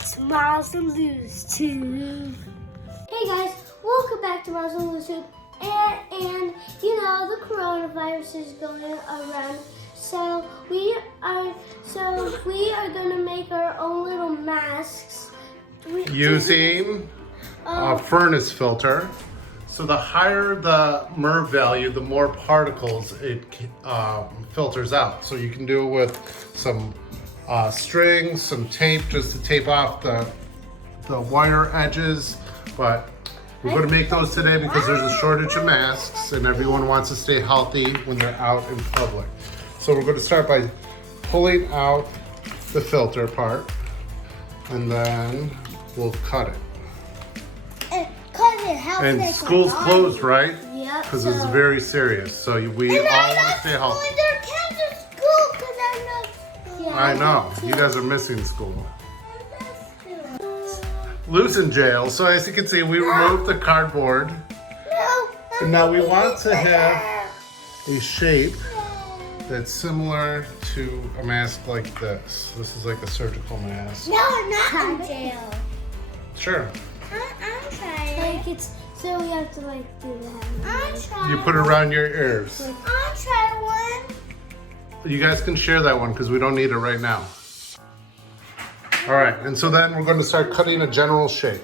It's Myles and Lou's tube. Hey guys, welcome back to Myles and Lou's tube. And you know the coronavirus is going around, so we are gonna make our own little masks Using a furnace filter. So the higher the MERV value, the more particles it filters out. So you can do it with some string, some tape, just to tape off the wire edges. But we're going to make those today because there's a shortage of masks and everyone wants to stay healthy when they're out in public. So we're going to start by pulling out the filter part, and then we'll cut it. And school's closed, right? Yep. Because it's very serious. So we all want to stay healthy. There can't school because I'm not. Yeah, I know. You guys are missing school. Lou's in jail. So as you can see, we removed the cardboard. No. And now we want to have a shape that's similar to a mask like this. This is like a surgical mask. No, I'm not in jail. Sure. I'm trying. Like it's so we have to like do that. I'm trying. You put it around your ears. I'll try one. You guys can share that one because we don't need it right now. All right, and so then we're going to start cutting a general shape.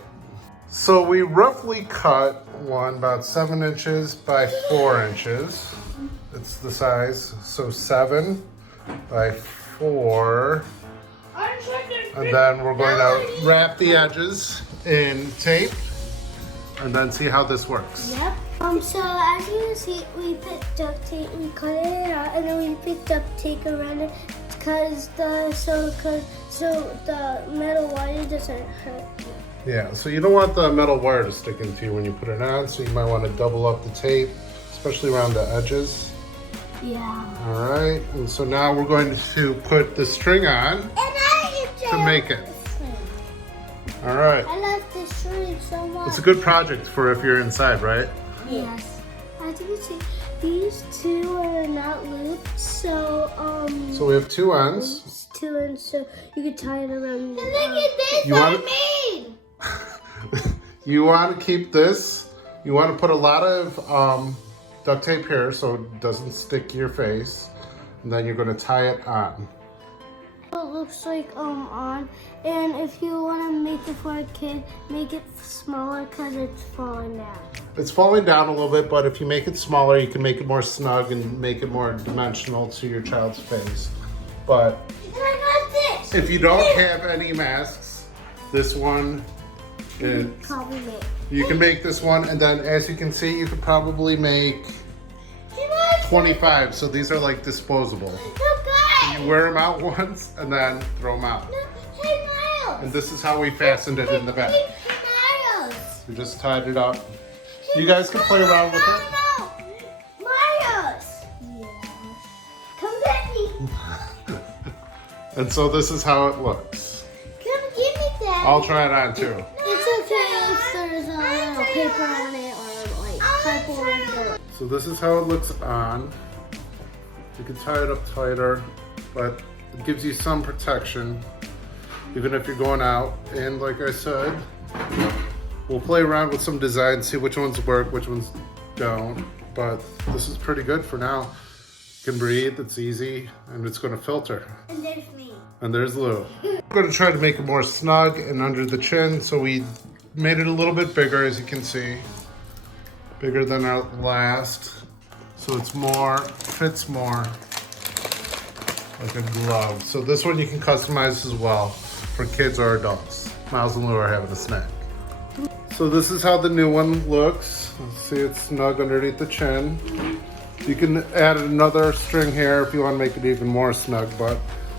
So we roughly cut one about 7 inches by 4 inches. It's the size, so 7 by 4. And then we're going to wrap the edges in tape and then see how this works. Yep. So as you can see, we put duct tape, we cut it out, and then we put duct tape around it because the metal wire doesn't hurt you. Yeah, so you don't want the metal wire to stick into you when you put it on, so you might want to double up the tape, especially around the edges. Yeah. All right, and so now we're going to put the string on to make it. All right. I love this string so much. It's a good project for if you're inside, right? Yes. As you can see, these two are not looped, so So we have 2 ends. it's 2 ends, so you can tie it around. Look at this! You want You want to keep this. You want to put a lot of duct tape here so it doesn't stick to your face, and then you're going to tie it on. It looks like on, and if you want to make it for a kid, make it smaller because it's falling down. It's falling down a little bit, but if you make it smaller, you can make it more snug and make it more dimensional to your child's face. But if you don't have any masks, this one is, you can make this one, and then as you can see, you could probably make 25. So these are like disposable. You wear them out once and then throw them out. Hey, Myles! And this is how we fastened it in the back. Myles! We just tied it up. You guys can play around with it. Myles! Yeah. Come get me. And so this is how it looks. Come give me that. I'll try it on too. It's okay if there's a little paper on it or like cardboard. So this is how it looks on. You can tie it up tighter, but it gives you some protection, even if you're going out. And like I said, we'll play around with some designs, see which ones work, which ones don't. But this is pretty good for now. You can breathe, it's easy, and it's going to filter. And there's me. And there's Lou. We're going to try to make it more snug and under the chin, so we made it a little bit bigger, as you can see. Bigger than our last. So it's more, fits more like a glove. So this one you can customize as well for kids or adults. Myles and Lou are having a snack. So this is how the new one looks. See, it's snug underneath the chin. You can add another string here if you want to make it even more snug, but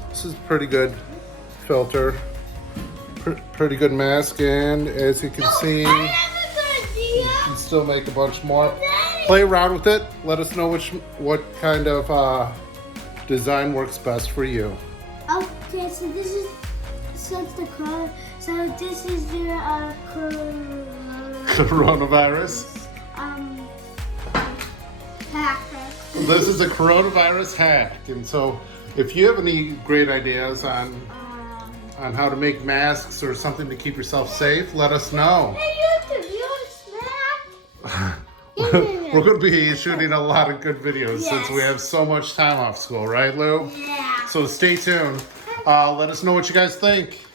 this is pretty good filter. Pretty good mask, and as you can see, you can still make a bunch more. Play around with it. Let us know what kind of design works best for you. Okay, so this is this is your Coronavirus. Hack. This is a coronavirus hack, and so if you have any great ideas on on how to make masks or something to keep yourself safe, let us know. Hey, YouTube, you want a snack? We're going to be shooting a lot of good videos since we have so much time off school, right, Lou? Yeah. So stay tuned. Let us know what you guys think.